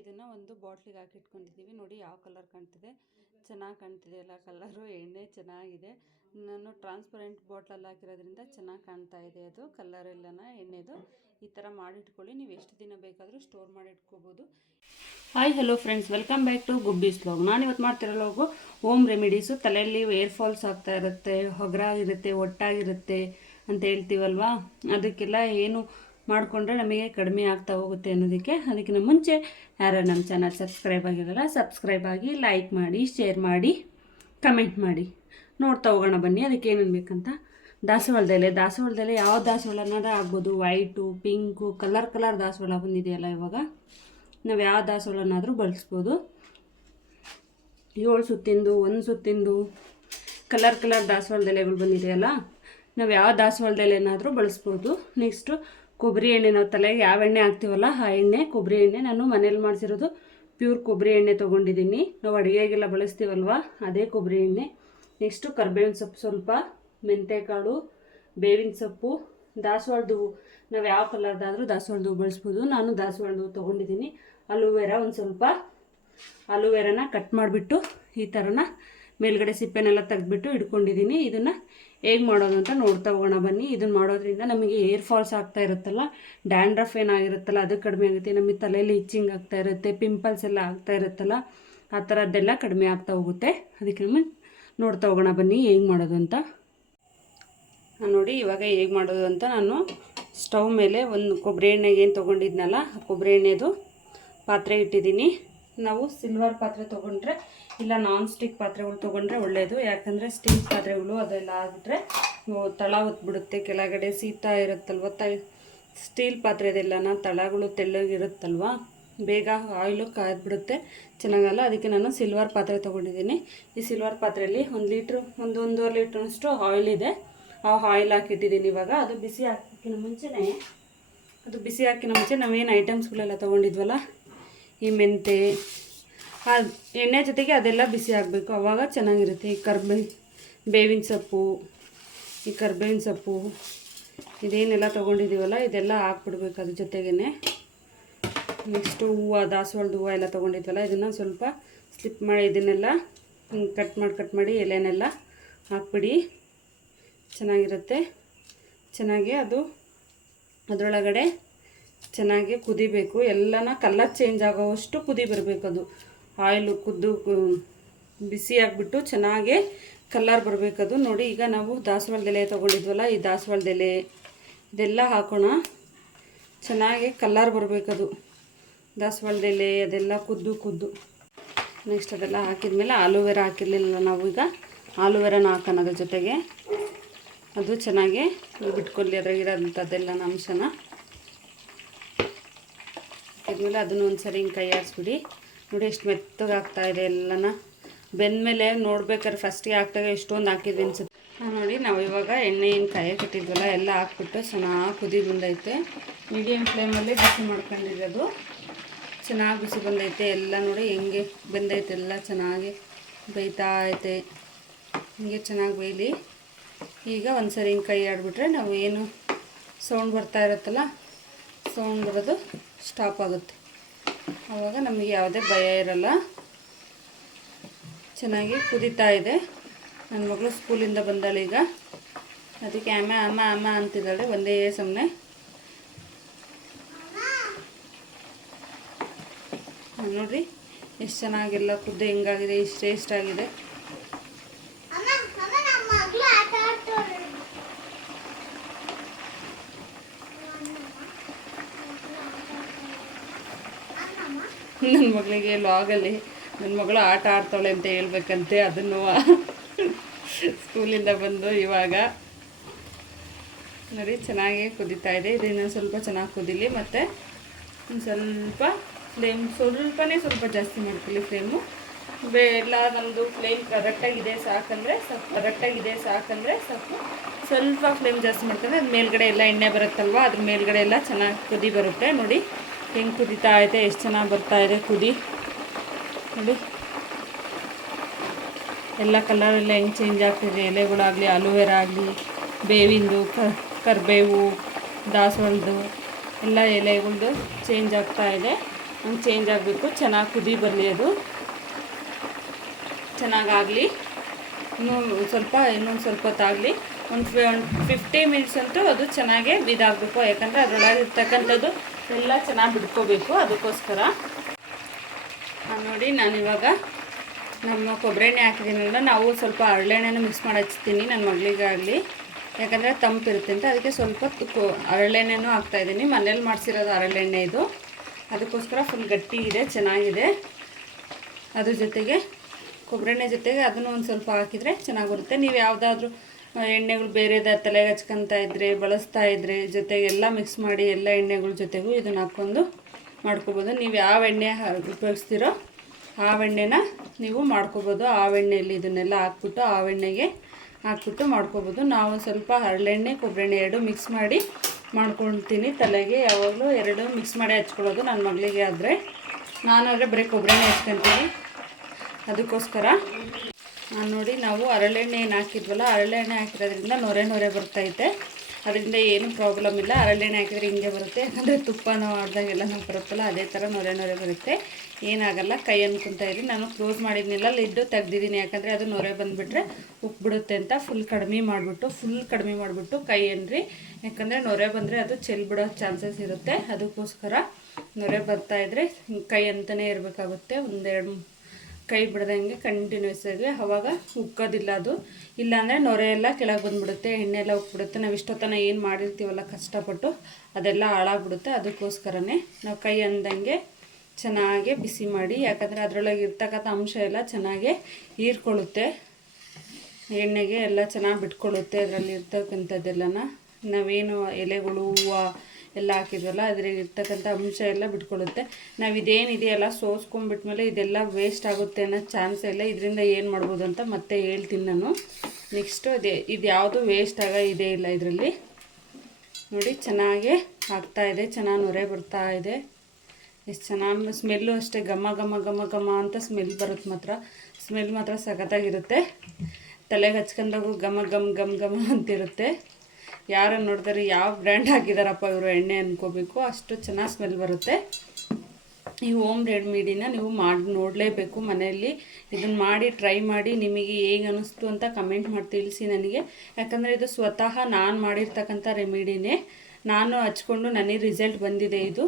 ಇದನ್ನು ಒಂದು ಬಾಟ್ಲಿಗೆ ಹಾಕಿಟ್ಕೊಂಡಿದ್ದೀವಿ ನೋಡಿ ಯಾವ ಕಲರ್ ಕಾಣ್ತಿದೆ. ಚೆನ್ನಾಗಿ ಕಾಣ್ತಿದೆ ಎಲ್ಲ ಕಲರು. ಎಣ್ಣೆ ಚೆನ್ನಾಗಿದೆ. ನಾನು ಟ್ರಾನ್ಸ್ಪರೆಂಟ್ ಬಾಟ್ಲಲ್ಲಿ ಹಾಕಿರೋದ್ರಿಂದ ಚೆನ್ನಾಗಿ ಕಾಣ್ತಾ ಇದೆ ಅದು. ಕಲರ್ ಎಲ್ಲನ, ಎಣ್ಣೆದು. ಈ ಥರ ಮಾಡಿಟ್ಕೊಳ್ಳಿ. ನೀವು ಎಷ್ಟು ದಿನ ಬೇಕಾದರೂ ಸ್ಟೋರ್ ಮಾಡಿ ಇಟ್ಕೋಬೋದು. Hi hello friends welcome back to Gubbi's vlog ನಾನು ಇವತ್ತು ಮಾಡ್ತಿರೋ ಲೋಗು ಹೋಮ್ ರೆಮಿಡೀಸು. ತಲೆಯಲ್ಲಿ ಏರ್ ಫಾಲ್ಸ್ ಆಗ್ತಾ ಇರುತ್ತೆ, ಹೊಗರಾಗಿರುತ್ತೆ, ಒಟ್ಟಾಗಿರುತ್ತೆ ಅಂತ ಹೇಳ್ತೀವಲ್ವಾ? ಅದಕ್ಕೆಲ್ಲ ಏನು ಮಾಡಿಕೊಂಡ್ರೆ ನಮಗೆ ಕಡಿಮೆ ಆಗ್ತಾ ಹೋಗುತ್ತೆ ಅನ್ನೋದಕ್ಕೆ ಅದಕ್ಕಿಂತ ಮುಂಚೆ ಯಾರು ನಮ್ಮ ಚಾನಲ್ ಸಬ್ಸ್ಕ್ರೈಬ್ ಆಗಿರಲ್ಲ ಸಬ್ಸ್ಕ್ರೈಬ್ ಆಗಿ ಲೈಕ್ ಮಾಡಿ, ಶೇರ್ ಮಾಡಿ, ಕಮೆಂಟ್ ಮಾಡಿ. ನೋಡ್ತಾ ಹೋಗೋಣ ಬನ್ನಿ, ಅದಕ್ಕೆ ಏನೇನು ಬೇಕಂತ. ದಾಸವಾಳದಲ್ಲೇ ಎಲೆ ದಾಸವಾಳದ ಯಾವ ದಾಸವಾಳ ಅನ್ನೋದು ಆಗ್ಬೋದು. ವೈಟು ಪಿಂಕು ಕಲರ್ ಕಲರ್ ದಾಸವಾಳ ಬಂದಿದೆಯಲ್ಲ ಇವಾಗ. ನಾವು ಯಾವ ದಾಸವಾಳನಾದರೂ ಬಳಸ್ಬೋದು. ಏಳು ಸುತ್ತಿಂದು, ಒಂದು ಸುತ್ತಿಂದು ಕಲರ್ ಕಲರ್ ದಾಸವಾಳದ ಬಂದಿದೆಯಲ್ಲ. ನಾವು ಯಾವ ದಾಸವಾಳದ ಎಲೆನಾದರೂ ಬಳಸ್ಬೋದು. ನೆಕ್ಸ್ಟು ಕೊಬ್ಬರಿ ಎಣ್ಣೆ ನಾವು ತಲೆಗೆ ಯಾವ ಎಣ್ಣೆ ಹಾಕ್ತೀವಲ್ಲ ಆ ಎಣ್ಣೆ, ಕೊಬ್ಬರಿ ಎಣ್ಣೆ ನಾನು ಮನೇಲಿ ಮಾಡಿಸಿರೋದು ಪ್ಯೂರ್ ಕೊಬ್ಬರಿ ಎಣ್ಣೆ ತೊಗೊಂಡಿದ್ದೀನಿ. ನಾವು ಅಡುಗೆಗೆಲ್ಲ ಬಳಸ್ತೀವಲ್ವ? ಅದೇ ಕೊಬ್ಬರಿ ಎಣ್ಣೆ. ನೆಕ್ಸ್ಟು ಕರ್ಬೇವಿನ ಸೊಪ್ಪು ಸ್ವಲ್ಪ ಮೆಂತ್ಯಕಾಳು ಬೇವಿನ ಸೊಪ್ಪು ದಾಸವಾಳದ ನಾವು ಯಾವ ಕಲರ್ದಾದರೂ ದಾಸವಾಳದ ಬಳಸ್ಬೋದು. ನಾನು ದಾಸವಾಳದ ತೊಗೊಂಡಿದ್ದೀನಿ. ಅಲೋವೆರಾ ಒಂದು ಸ್ವಲ್ಪ. ಅಲೋವೆರಾನ ಕಟ್ ಮಾಡಿಬಿಟ್ಟು ಈ ಥರನ ಮೇಲ್ಗಡೆ ಸಿಪ್ಪೆನೆಲ್ಲ ತೆಗೆದ್ಬಿಟ್ಟು ಇಟ್ಕೊಂಡಿದ್ದೀನಿ ಇದನ್ನು ಹೇಗೆ ಮಾಡೋದು ಅಂತ ನೋಡ್ತಾ ಹೋಗೋಣ ಬನ್ನಿ. ಇದನ್ನು ಮಾಡೋದ್ರಿಂದ ನಮಗೆ ಏರ್ ಫಾಲ್ಸ್ ಆಗ್ತಾ ಇರುತ್ತಲ್ಲ, ಡ್ಯಾಂಡ್ರಫ್ ಏನಾಗಿರುತ್ತಲ್ಲ, ಅದು ಕಡಿಮೆ ಆಗುತ್ತೆ. ನಮಗೆ ತಲೆಯಲ್ಲಿ ಇಚ್ಚಿಂಗ್ ಆಗ್ತಾ ಇರುತ್ತೆ ಪಿಂಪಲ್ಸ್ ಎಲ್ಲ ಆಗ್ತಾ ಇರುತ್ತಲ್ಲ, ಆ ಥರದ್ದೆಲ್ಲ ಕಡಿಮೆ ಆಗ್ತಾ ಹೋಗುತ್ತೆ. ಅದಕ್ಕೆ ನಮ್ಮ ನೋಡ್ತಾ ಹೋಗೋಣ ಬನ್ನಿ, ಹೇಗೆ ಮಾಡೋದು ಅಂತ. ನೋಡಿ ಇವಾಗ ಹೇಗೆ ಮಾಡೋದು ಅಂತ ನಾನು ಸ್ಟವ್ ಮೇಲೆ ಒಂದು ಕೊಬ್ಬರಿ ಎಣ್ಣೆಗೆ ಏನು ತೊಗೊಂಡಿದ್ನಲ್ಲ ಕೊಬ್ಬರಿ ಎಣ್ಣೆದು ಪಾತ್ರೆ ಇಟ್ಟಿದ್ದೀನಿ. ನಾವು ಸಿಲ್ವರ್ ಪಾತ್ರೆ ತೊಗೊಂಡ್ರೆ ಇಲ್ಲ ನಾನ್ ಸ್ಟಿಕ್ ಪಾತ್ರೆಗಳು ತೊಗೊಂಡ್ರೆ ಒಳ್ಳೆಯದು ಯಾಕಂದರೆ ಸ್ಟೀಲ್ ಪಾತ್ರೆಗಳು ಅದೆಲ್ಲ ಆಗಿಬಿಟ್ರೆ ತಳ ಹೊತ್ಬಿಡುತ್ತೆ. ಕೆಳಗಡೆ ಸೀತಾ ಇರುತ್ತಲ್ವ ತ ಸ್ಟೀಲ್ ಪಾತ್ರೆದೆಲ್ಲನ ತಳಗಳು ತೆಳ್ಳಗಿರುತ್ತಲ್ವ? ಬೇಗ ಆಯಿಲು ಕಾಯ್ದುಬಿಡುತ್ತೆ. ಚೆನ್ನಾಗಲ್ಲ? ಅದಕ್ಕೆ ನಾನು ಸಿಲ್ವರ್ ಪಾತ್ರೆ ತೊಗೊಂಡಿದ್ದೀನಿ. ಈ ಸಿಲ್ವರ್ ಪಾತ್ರೆಯಲ್ಲಿ ಒಂದು ಲೀಟ್ರ್, ಒಂದು ಒಂದೂವರೆ ಲೀಟ್ರಷ್ಟು ಆಯಿಲ್ ಇದೆ. ಆ ಆಯಿಲ್ ಹಾಕಿಟ್ಟಿದ್ದೀನಿ ಇವಾಗ. ಅದು ಬಿಸಿ ಹಾಕಿನ ಮುಂಚೆನೇ, ಅದು ಬಿಸಿ ಹಾಕಿನ ಮುಂಚೆ ನಾವೇನು ಐಟಮ್ಸ್ಗಳೆಲ್ಲ ತೊಗೊಂಡಿದ್ವಲ್ಲ ಈ ಮೆಂತೆ ಅದು ಎಣ್ಣೆ ಜೊತೆಗೆ ಅದೆಲ್ಲ ಬಿಸಿ ಆಗಬೇಕು. ಆವಾಗ ಚೆನ್ನಾಗಿರುತ್ತೆ. ಈ ಕರ್ಬೇ ಬೇವಿನ ಸೊಪ್ಪು, ಈ ಕರ್ಬೇವಿನ ಸೊಪ್ಪು, ಇದೇನೆಲ್ಲ ತೊಗೊಂಡಿದ್ದೀವಲ್ಲ, ಇದೆಲ್ಲ ಹಾಕ್ಬಿಡ್ಬೇಕು ಅದ್ರ ಜೊತೆಗೇ ನೆಕ್ಸ್ಟು ಹೂವು, ದಾಸವಾಳದ ಹೂವು ಎಲ್ಲ ತೊಗೊಂಡಿದ್ವಲ್ಲ, ಇದನ್ನು ಸ್ವಲ್ಪ ಸ್ಲಿಪ್ ಮಾಡಿ, ಇದನ್ನೆಲ್ಲ ಕಟ್ ಮಾಡಿ ಕಟ್ ಮಾಡಿ ಎಲೆನೆಲ್ಲ ಹಾಕ್ಬಿಡಿ. ಚೆನ್ನಾಗಿರುತ್ತೆ. ಚೆನ್ನಾಗಿ ಅದು ಅದರೊಳಗಡೆ ಚೆನ್ನಾಗಿ ಕುದಿಬೇಕು. ಎಲ್ಲನ ಕಲರ್ ಚೇಂಜ್ ಆಗೋವಷ್ಟು ಕುದಿ ಬರಬೇಕು ಅದು. ಆಯಿಲು ಕುದ್ದು ಬಿಸಿ ಆಗಿಬಿಟ್ಟು ಚೆನ್ನಾಗಿ ಕಲರ್ ಬರಬೇಕದು ನೋಡಿ, ಈಗ ನಾವು ದಾಸವಾಳದ ಎಲೆ ತೊಗೊಂಡಿದ್ವಲ್ಲ, ಈ ದಾಸವಾಳದ ಎಲೆ ಇದೆಲ್ಲ ಹಾಕೋಣ. ಚೆನ್ನಾಗಿ ಕಲರ್ ಬರಬೇಕದು ದಾಸವಾಳದ ಎಲೆ ಅದೆಲ್ಲ ಕುದ್ದು ಕುದ್ದು. ನೆಕ್ಸ್ಟ್ ಅದೆಲ್ಲ ಹಾಕಿದ್ಮೇಲೆ ಆಲೂವೆರಾ ಹಾಕಿರಲಿಲ್ಲ ನಾವು ಈಗ. ಆಲೂವೆರಾನ ಹಾಕೋಣ ಜೊತೆಗೆ. ಅದು ಚೆನ್ನಾಗಿ ಬಿಟ್ಕೊಳ್ಳಿ ಅದ್ರಾಗಿರೋಂಥದ್ದೆಲ್ಲ ಅಂಶನ ಹಾಕಿದ್ಮೇಲೆ ಅದನ್ನು ಒಂದು ಸರಿ ಹಿಂಗೆ ಕೈ ಆಡಿಸ್ಬಿಡಿ ನೋಡಿ ಎಷ್ಟು ಮೆತ್ತಗಾಗ್ತಾ ಇದೆ ಎಲ್ಲನ. ಬೆಂದಮೇಲೆ ನೋಡ್ಬೇಕಾದ್ರೆ ಫಸ್ಟಿಗೆ ಹಾಕ್ದಾಗ ಎಷ್ಟೊಂದು ಹಾಕಿದ್ವಿ ಅನ್ಸುತ್ತೆ. ನೋಡಿ, ನಾವು ಇವಾಗ ಎಣ್ಣೆ ಏನು ಕಾಯಕ್ಕೆ ಇಟ್ಟಿದ್ವಲ್ಲ, ಎಲ್ಲ ಹಾಕ್ಬಿಟ್ಟು ಚೆನ್ನಾಗಿ ಕುದಿ ಬಂದೈತೆ. ಮೀಡಿಯಮ್ ಫ್ಲೇಮಲ್ಲಿ ಬಿಸಿ ಮಾಡ್ಕೊಂಡಿರೋದು. ಚೆನ್ನಾಗಿ ಬಿಸಿ ಬಂದೈತೆ, ಎಲ್ಲ ನೋಡಿ ಹೆಂಗೆ ಬೆಂದೈತೆ, ಎಲ್ಲ ಚೆನ್ನಾಗಿ ಬೇಯ್ತಾ ಐತೆ. ಹಿಂಗೆ ಚೆನ್ನಾಗಿ ಬೇಯಲಿ. ಈಗ ಒಂದು ಸರಿ ಹಿಂಗೆ ಕೈ ಆಡಿಬಿಟ್ರೆ ನಾವು ಏನು ಸೌಂಡ್ ಬರ್ತಾ ಇರುತ್ತಲ್ಲ ಸೌಂಡ್ ಬರೋದು ಸ್ಟಾಪ್ ಆಗುತ್ತೆ. ಆವಾಗ ನಮಗೆ ಯಾವುದೇ ಭಯ ಇರಲ್ಲ. ಚೆನ್ನಾಗಿ ಕುದೀತಾ ಇದೆ. ನನ್ನ ಮಗಳು ಸ್ಕೂಲಿಂದ ಬಂದಾಳೆ ಈಗ. ಅದಕ್ಕೆ ಅಮ್ಮ ಅಮ್ಮ ಅಮ್ಮ ಅಂತಿದ್ದಾಳೆ. ಒಂದೇ ಸಮನೆ. ನೋಡಿರಿ, ಎಷ್ಟು ಚೆನ್ನಾಗಿಲ್ಲ ಕುದ್ದು ಹೆಂಗಾಗಿದೆ ಎಷ್ಟು ಟೇಸ್ಟ್ ಆಗಿದೆ ಅಮ್ಮ ಅಮ್ಮ ನಮ್ಮ ಮಗಳು ಆಟ ಆಡ್ತಾಳೆ ನನ್ನ ಮಗಳಿಗೆ ಲಾಗಲ್ಲಿ ನನ್ನ ಮಗಳು ಆಟ ಆಡ್ತಾಳೆ ಅಂತ ಹೇಳ್ಬೇಕಂತೆ, ಅದನ್ನು ಸ್ಕೂಲಿಂದ ಬಂದು ಇವಾಗ ನೋಡಿ, ಚೆನ್ನಾಗಿ ಕುದೀತಾ ಇದೆ. ಇದನ್ನು ಸ್ವಲ್ಪ ಚೆನ್ನಾಗಿ ಕುದೀಲಿ, ಮತ್ತು ಒಂದು ಸ್ವಲ್ಪ ಫ್ಲೇಮ್ ಸ್ವಲ್ಪನೇ ಸ್ವಲ್ಪ ಜಾಸ್ತಿ ಮಾಡ್ಕೊಳ್ಳಿ ಫ್ಲೇಮು ಬೇ, ಎಲ್ಲ ನಮ್ಮದು ಫ್ಲೇಮ್ ಕರೆಕ್ಟಾಗಿದೆ ಸಾಕಂದರೆ ಸ್ವಲ್ಪ ಕರೆಕ್ಟಾಗಿದೆ ಸಾಕಂದರೆ ಸ್ವಲ್ಪ ಸ್ವಲ್ಪ ಫ್ಲೇಮ್ ಜಾಸ್ತಿ ಮಾಡ್ತಾರೆ ಅದು ಮೇಲ್ಗಡೆ ಎಲ್ಲ ಎಣ್ಣೆ ಬರುತ್ತಲ್ವ, ಅದ್ರ ಮೇಲ್ಗಡೆ ಎಲ್ಲ ಚೆನ್ನಾಗಿ ಕುದಿ ಬರುತ್ತೆ. ನೋಡಿ ಹೆಂಗೆ ಕುದೀತಾ ಇದೆ, ಎಷ್ಟು ಚೆನ್ನಾಗಿ ಬರ್ತಾ ಇದೆ, ಕುದಿ. ನೋಡಿ. ಎಲ್ಲ ಕಲರೆಲ್ಲ ಹೆಂಗೆ ಚೇಂಜ್ ಆಗ್ತಿದೆ, ಎಲೆಗಳಾಗಲಿ ಅಲೋವೆರಾ ಆಗಲಿ ಬೇವಿಂದು ಕರಿಬೇವು ದಾಸವಾಳದು ಎಲ್ಲ ಎಲೆಗಳದ್ದು ಚೇಂಜ್ ಆಗ್ತಾ ಇದೆ. ಹಂಗೆ ಚೇಂಜ್ ಆಗಬೇಕು, ಚೆನ್ನಾಗಿ ಕುದಿ ಬರಲಿ ಅದು. ಚೆನ್ನಾಗಾಗಲಿ. ಇನ್ನೂ ಸ್ವಲ್ಪ, ಇನ್ನೊಂದು ಸ್ವಲ್ಪ ಹೊತ್ತಾಗಲಿ ಒಂದು ಫಿಫ್ಟಿ ಮಿನಿಟ್ಸ್ ಅಂತೂ ಅದು ಚೆನ್ನಾಗೇ ಇದಾಗಬೇಕು ಯಾಕಂದರೆ ಅದರೊಳಗೆ ಇರ್ತಕ್ಕಂಥದ್ದು ಎಲ್ಲ ಚೆನ್ನಾಗಿ ಬಿಡ್ಕೋಬೇಕು ಅದಕ್ಕೋಸ್ಕರ. ನೋಡಿ ಇವಾಗ ನಮ್ಮ ಕೊಬ್ಬರಿ ಎಣ್ಣೆ ಹಾಕಿದ್ದೀನಲ್ಲ ನಾವು ಸ್ವಲ್ಪ ಹರಳೆಣ್ಣೆನ ಮಿಕ್ಸ್ ಮಾಡಿ ಹಚ್ತೀನಿ ನನ್ನ ಮಗಳಿಗಾಗಲಿ. ಯಾಕಂದರೆ ತಂಪಿರುತ್ತೆ ಅಂತ, ಅದಕ್ಕೆ ಸ್ವಲ್ಪ ಹರಳೆಣ್ಣೆನೂ ಹಾಕ್ತಾಯಿದ್ದೀನಿ ಮನೇಲಿ ಮಾಡಿಸಿರೋದು ಹರಳೆಣ್ಣೆ ಇದು. ಅದಕ್ಕೋಸ್ಕರ ಫುಲ್ ಗಟ್ಟಿ ಇದೆ, ಚೆನ್ನಾಗಿದೆ. ಅದ್ರ ಜೊತೆಗೆ ಕೊಬ್ಬರಿ ಎಣ್ಣೆ ಜೊತೆಗೆ ಅದನ್ನು ಒಂದು ಸ್ವಲ್ಪ ಹಾಕಿದರೆ ಚೆನ್ನಾಗಿರುತ್ತೆ ನೀವು ಯಾವುದಾದ್ರೂ ಎಣ್ಣೆಗಳು ಬೇರೆದ ತಲೆಗೆ ಹಚ್ಕೊತ ಇದ್ರೆ, ಬಳಸ್ತಾ ಇದ್ರೆ, ಜೊತೆಗೆ ಎಲ್ಲ ಮಿಕ್ಸ್ ಮಾಡಿ ಎಲ್ಲ ಎಣ್ಣೆಗಳ ಜೊತೆಗೂ ಇದನ್ನು ಹಾಕ್ಕೊಂಡು ಮಾಡ್ಕೊಬೋದು. ನೀವು ಯಾವ ಎಣ್ಣೆ ಉಪಯೋಗಿಸ್ತೀರೋ ಆ ಎಣ್ಣೆನ ನೀವು ಮಾಡ್ಕೊಬೋದು. ಆ ಎಣ್ಣೆಯಲ್ಲಿ ಇದನ್ನೆಲ್ಲ ಹಾಕ್ಬಿಟ್ಟು ಆ ಎಣ್ಣೆಗೆ ಹಾಕ್ಬಿಟ್ಟು ಮಾಡ್ಕೊಬೋದು. ನಾವು ಸ್ವಲ್ಪ ಹರಳೆಣ್ಣೆ ಕೊಬ್ಬರಿ ಎಣ್ಣೆ ಎರಡು ಮಿಕ್ಸ್ ಮಾಡಿ ಮಾಡ್ಕೊಳ್ತೀನಿ ತಲೆಗೆ. ಯಾವಾಗಲೂ ಎರಡು ಮಿಕ್ಸ್ ಮಾಡಿ ಹಚ್ಕೊಳ್ಳೋದು ನನ್ನ ಮಗಳಿಗೆ ಆದರೆ. ನಾನಾದರೆ ಬರೀ ಕೊಬ್ಬರಿ ಎಣ್ಣೆ ಹಚ್ಕೊತೀನಿ. ಅದಕ್ಕೋಸ್ಕರ ನೋಡಿ, ನಾವು ಹರಳೆಣ್ಣೆ ಏನು ಹಾಕಿದ್ವಲ್ಲ ಹರಳೆಣ್ಣೆ ಹಾಕಿರೋದ್ರಿಂದ ನೊರೆ ನೊರೆ ಬರ್ತೈತೆ ಅದರಿಂದ ಏನು ಪ್ರಾಬ್ಲಮ್ ಇಲ್ಲ. ಹರಳೆಣ್ಣೆ ಹಾಕಿದ್ರೆ ಹಿಂಗೆ ಬರುತ್ತೆ. ಯಾಕಂದರೆ ತುಪ್ಪ ನಾವು ಆಡ್ದಾಗೆಲ್ಲ ನಾವು ಬರುತ್ತಲ್ಲ, ಅದೇ ಥರ ನೊರೆ ನೊರೆ ಬರುತ್ತೆ. ಏನಾಗಲ್ಲ, ಕೈ ಅನ್ಕೊತಾ ಇರಿ. ನಾನು ಕ್ಲೋಸ್ ಮಾಡಿದ್ನಿಲ್ಲ ಲಿಡ್ಡು ತೆಗ್ದಿದ್ದೀನಿ. ಯಾಕಂದರೆ ಅದು ನೊರೆ ಬಂದುಬಿಟ್ರೆ ಉಪ್ಬಿಡುತ್ತೆ ಅಂತ ಫುಲ್ ಕಡಿಮೆ ಮಾಡಿಬಿಟ್ಟು ಫುಲ್ ಕಡಿಮೆ ಮಾಡಿಬಿಟ್ಟು ಕೈ ಏನ್ರಿ ಯಾಕಂದರೆ ನೊರೆ ಬಂದರೆ ಅದು ಚೆಲ್ಬಿಡೋ ಚಾನ್ಸಸ್ ಇರುತ್ತೆ. ಅದಕ್ಕೋಸ್ಕರ ನೊರೆ ಬರ್ತಾ ಇದ್ದರೆ ಕೈ ಅಂತಲೇ ಇರಬೇಕಾಗುತ್ತೆ. ಒಂದೆರಡು ಕೈ ಬಿಡ್ದಂಗೆ ಕಂಟಿನ್ಯೂಸ್ ಆಗಿ ಅವಾಗ ಉಕ್ಕೋದಿಲ್ಲ ಅದು. ಇಲ್ಲಾಂದರೆ ನೊರೆ ಎಲ್ಲ ಕೆಳಗೆ ಬಂದುಬಿಡುತ್ತೆ, ಎಣ್ಣೆ ಎಲ್ಲ ಉಕ್ಬಿಡುತ್ತೆ. ನಾವು ಇಷ್ಟೊತ್ತನ ಏನು ಮಾಡಿರ್ತೀವಲ್ಲ ಕಷ್ಟಪಟ್ಟು ಅದೆಲ್ಲ ಹಾಳಾಗ್ಬಿಡುತ್ತೆ. ಅದಕ್ಕೋಸ್ಕರನೇ ನಾವು ಕೈ ಅಂದಂಗೆ ಚೆನ್ನಾಗಿ ಬಿಸಿ ಮಾಡಿ, ಯಾಕಂದರೆ ಅದರೊಳಗೆ ಇರ್ತಕ್ಕಂಥ ಅಂಶ ಎಲ್ಲ ಚೆನ್ನಾಗಿ ಹೀರ್ಕೊಳ್ಳುತ್ತೆ. ಎಣ್ಣೆಗೆ ಎಲ್ಲ ಚೆನ್ನಾಗಿ ಬಿಟ್ಕೊಳ್ಳುತ್ತೆ ಅದರಲ್ಲಿ ಇರ್ತಕ್ಕಂಥದ್ದೆಲ್ಲನ ನಾವೇನು ಎಲೆಗಳು, ಹೂವು ಎಲ್ಲ ಹಾಕಿದ್ವಲ್ಲ, ಅದ್ರಲ್ಲಿ ಇರ್ತಕ್ಕಂಥ ಅಂಶ ಎಲ್ಲ ಬಿಟ್ಕೊಳ್ಳುತ್ತೆ. ನಾವು ಇದೇನಿದೆಯಲ್ಲ ಸೋಸ್ಕೊಂಡ್ಬಿಟ್ಮೇಲೆ ಇದೆಲ್ಲ ವೇಸ್ಟ್ ಆಗುತ್ತೆ ಅನ್ನೋ ಚಾನ್ಸ್ ಇಲ್ಲ ಇದರಿಂದ ಏನು ಮಾಡ್ಬೋದು ಅಂತ ಮತ್ತೆ ಹೇಳ್ತೀನಿ ನಾನು. ನೆಕ್ಸ್ಟು ಅದೇ, ಇದು ಯಾವುದು ವೇಸ್ಟ್ ಆಗ ಇದೇ ಇಲ್ಲ ಇದರಲ್ಲಿ. ನೋಡಿ, ಚೆನ್ನಾಗಿ ಇದೆ, ಚೆನ್ನಾಗಿ ನೊರೆ ಬರ್ತಾ ಇದೆ. ಎಷ್ಟು ಚೆನ್ನಾಗಿ ಸ್ಮೆಲ್ಲು ಅಷ್ಟೇ, ಘಮ ಘಮ ಘಮ ಘಮ ಅಂತ ಸ್ಮೆಲ್ ಬರುತ್ತೆ ಮಾತ್ರ. ಸ್ಮೆಲ್ ಮಾತ್ರ ಸಖತ್ತಾಗಿರುತ್ತೆ. ತಲೆಗೆ ಹಚ್ಕೊಂಡಾಗೂ ಘಮ, ಘಮ್ ಘಮ್, ಘಮ ಅಂತಿರುತ್ತೆ. ಯಾರು ನೋಡಿದ್ರೆ ಯಾವ ಬ್ರ್ಯಾಂಡ್ ಹಾಕಿದಾರಪ್ಪ ಇವರು ಎಣ್ಣೆ ಅನ್ಕೋಬೇಕು, ಅಷ್ಟು ಚೆನ್ನಾಗಿ ಸ್ಮೆಲ್ ಬರುತ್ತೆ. ಈ ಹೋಮ್ ರೆಡ್ಮಿಡಿನ ನೀವು ಮಾಡಿ, ನೋಡಲೇಬೇಕು ಮನೆಯಲ್ಲಿ. ಇದನ್ನು ಮಾಡಿ ಟ್ರೈ ಮಾಡಿ, ನಿಮಗೆ ಹೇಗೆ ಅನ್ನಿಸ್ತು ಅಂತ ಕಮೆಂಟ್ ಮಾಡಿ ತಿಳಿಸಿ ನನಗೆ. ಯಾಕಂದರೆ ಇದು ಸ್ವತಃ ನಾನು ಮಾಡಿರ್ತಕ್ಕಂಥ ರೆಮಿಡಿನೇ ನಾನು ಹಚ್ಕೊಂಡು ನನಗೆ ರಿಸಲ್ಟ್ ಬಂದಿದೆ ಇದು.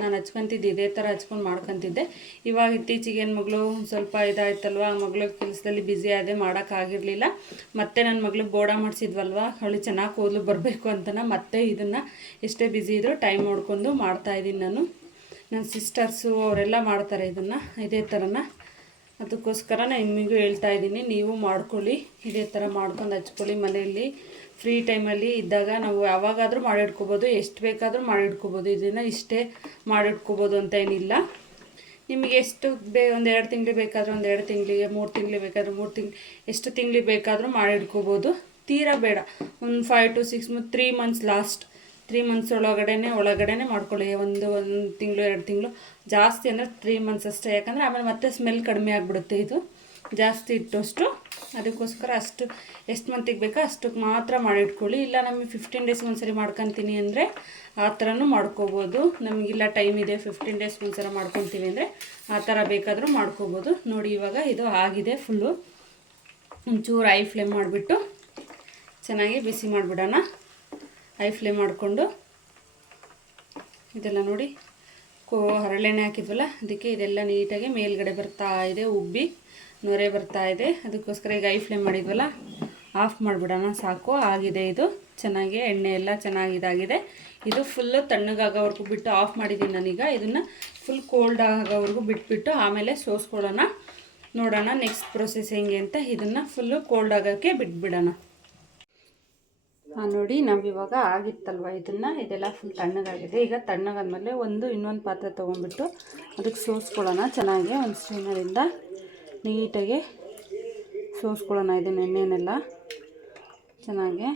ನಾನು ಹಚ್ಕೊತಿದ್ದೆ, ಇದೇ ಥರ ಹಚ್ಕೊಂಡು ಮಾಡ್ಕೊತಿದ್ದೆ. ಇವಾಗ ಇತ್ತೀಚೆಗೆ ಏನು ಮಗಳು ಸ್ವಲ್ಪ ಇದಾಯ್ತಲ್ವ? ಮಗಳು ಕೆಲಸದಲ್ಲಿ ಬ್ಯುಸಿ ಆದೆ ಮಾಡೋಕ್ಕಾಗಿರಲಿಲ್ಲ ಮತ್ತೆ ನನ್ನ ಮಗಳು ಬೋಡ ಮಾಡಿಸಿದ್ವಲ್ವ? ಅವಳು ಚೆನ್ನಾಗಿ ಓದಲು, ಬರಬೇಕು ಅಂತನ ಮತ್ತೆ ಇದನ್ನು ಎಷ್ಟೇ ಬ್ಯುಸಿ ಇದ್ದರೂ ಟೈಮ್ ನೋಡ್ಕೊಂಡು ಮಾಡ್ತಾಯಿದ್ದೀನಿ ನಾನು. ನನ್ನ ಸಿಸ್ಟರ್ಸು ಅವರೆಲ್ಲ ಮಾಡ್ತಾರೆ ಇದನ್ನು, ಇದೇ ಥರನ ಅದಕ್ಕೋಸ್ಕರ ನಾನು ನಿಮಗೂ ಹೇಳ್ತಾ ಇದ್ದೀನಿ, ನೀವು ಮಾಡ್ಕೊಳ್ಳಿ. ಇದೇ ಥರ ಮಾಡ್ಕೊಂಡು ಹಚ್ಕೊಳ್ಳಿ ಮನೆಯಲ್ಲಿ. ಫ್ರೀ ಟೈಮಲ್ಲಿ ಇದ್ದಾಗ ನಾವು ಯಾವಾಗಾದರೂ ಮಾಡಿಟ್ಕೋಬೋದು, ಎಷ್ಟು ಬೇಕಾದರೂ ಮಾಡಿಟ್ಕೋಬೋದು, ಇದನ್ನು ಇಷ್ಟೇ ಮಾಡಿಟ್ಕೋಬೋದು ಅಂತ ಏನಿಲ್ಲ. ನಿಮಗೆ ಎಷ್ಟು ಬೇ, ಒಂದು ಎರಡು ತಿಂಗಳು ಬೇಕಾದರೂ, ಒಂದು ಎರಡು ತಿಂಗಳಿಗೆ, ಮೂರು ತಿಂಗಳು ಬೇಕಾದರೂ, ಮೂರು ತಿಂಗಳು ಎಷ್ಟು ತಿಂಗಳಿಗೆ ಬೇಕಾದರೂ ಮಾಡಿಟ್ಕೋಬೋದು. ತೀರಾ ಬೇಡ. ಒಂದು five two six three months last three months ಒಳಗಡೆ ಒಳಗಡೆನೆ ಮಾಡ್ಕೊಳ್ಳಿ. ಒಂದು ಒಂದು ತಿಂಗಳು, ಎರಡು ತಿಂಗಳು ಜಾಸ್ತಿ ಅಂದರೆ ತ್ರೀ ಮಂತ್ಸ್ ಅಷ್ಟೇ. ಯಾಕಂದರೆ ಆಮೇಲೆ ಮತ್ತೆ ಸ್ಮೆಲ್ ಕಡಿಮೆ ಆಗಿಬಿಡುತ್ತೆ ಇದು. ಜಾಸ್ತಿ ಇಟ್ಟಷ್ಟು ಅದಕ್ಕೋಸ್ಕರ ಅಷ್ಟು, ಎಷ್ಟು ಮಂತಿಗೆ ಬೇಕೋ ಅಷ್ಟಕ್ಕೆ ಮಾತ್ರ ಮಾಡಿಟ್ಕೊಳ್ಳಿ. ಇಲ್ಲ ನಮಗೆ ಫಿಫ್ಟೀನ್ ಡೇಸ್ ಒಂದ್ಸರಿ ಮಾಡ್ಕೊತೀನಿ ಅಂದರೆ ಆ ಥರನೂ ಮಾಡ್ಕೋಬೋದು. ನಮಗಿಲ್ಲ ಟೈಮ್ ಇದೆ ಫಿಫ್ಟೀನ್ ಡೇಸ್ ಒಂದ್ಸಲ ಮಾಡ್ಕೊತೀವಿ ಅಂದರೆ ಆ ಥರ ಬೇಕಾದರೂ ಮಾಡ್ಕೋಬೋದು. ನೋಡಿ ಇವಾಗ ಇದು ಆಗಿದೆ ಫುಲ್ಲು ಒಂಚೂರು ಐ ಫ್ಲೇಮ್ ಮಾಡಿಬಿಟ್ಟು ಚೆನ್ನಾಗಿ ಬಿಸಿ ಮಾಡಿಬಿಡೋಣ. ಐ ಫ್ಲೇಮ್ ಮಾಡಿಕೊಂಡು ಇದೆಲ್ಲ ನೋಡಿ ಕೋ ಹರಳೆಣ್ಣೆ ಹಾಕಿದ್ವಲ್ಲ, ಅದಕ್ಕೆ ಇದೆಲ್ಲ ನೀಟಾಗಿ ಮೇಲ್ಗಡೆ ಬರ್ತಾ ಇದೆ ಉಬ್ಬಿ. ನೊರೆ ಬರ್ತಾ ಇದೆ. ಅದಕ್ಕೋಸ್ಕರ ಈಗ ಐ ಫ್ಲೇಮ್ ಮಾಡಿದ್ವಲ್ಲ, ಆಫ್ ಮಾಡಿಬಿಡೋಣ. ಸಾಕು, ಆಗಿದೆ ಇದು. ಚೆನ್ನಾಗಿ ಎಣ್ಣೆ ಎಲ್ಲ ಚೆನ್ನಾಗಿ ಇದಾಗಿದೆ. ಇದು ಫುಲ್ಲು ತಣ್ಣಗಾಗೋವರೆಗೂ ಬಿಟ್ಟು ಆಫ್ ಮಾಡಿದ್ದೀನಿ ನಾನೀಗ. ಇದನ್ನು ಫುಲ್ ಕೋಲ್ಡ್ ಆಗೋವರೆಗೂ ಬಿಟ್ಬಿಟ್ಟು ಆಮೇಲೆ ಸೋಸ್ಕೊಳ್ಳೋಣ. ನೋಡೋಣ ನೆಕ್ಸ್ಟ್ ಪ್ರೊಸೆಸ್ ಹೆಂಗೆ ಅಂತ. ಇದನ್ನು ಫುಲ್ಲು ಕೋಲ್ಡ್ ಆಗೋಕ್ಕೆ ಬಿಟ್ಬಿಡೋಣ. ಹಾಂ ನೋಡಿ ನಾವು ಇವಾಗ ಆಗಿತ್ತಲ್ವ ಇದನ್ನು. ಇದೆಲ್ಲ ಫುಲ್ ತಣ್ಣಗಾಗಿದೆ. ಈಗ ತಣ್ಣಗಾದ್ಮೇಲೆ ಒಂದು ಇನ್ನೊಂದು ಪಾತ್ರೆ ತೊಗೊಂಡ್ಬಿಟ್ಟು ಅದಕ್ಕೆ ಸೋಸ್ಕೊಳ್ಳೋಣ. ಚೆನ್ನಾಗಿ ಒಂದು ಸ್ಟೀನರಿಂದ ನೀಟಾಗಿ ಸೋಸ್ಕೊಳ್ಳೋಣ ಇದನ್ನು ಎಣ್ಣೆನೆಲ್ಲ ಚೆನ್ನಾಗಿ.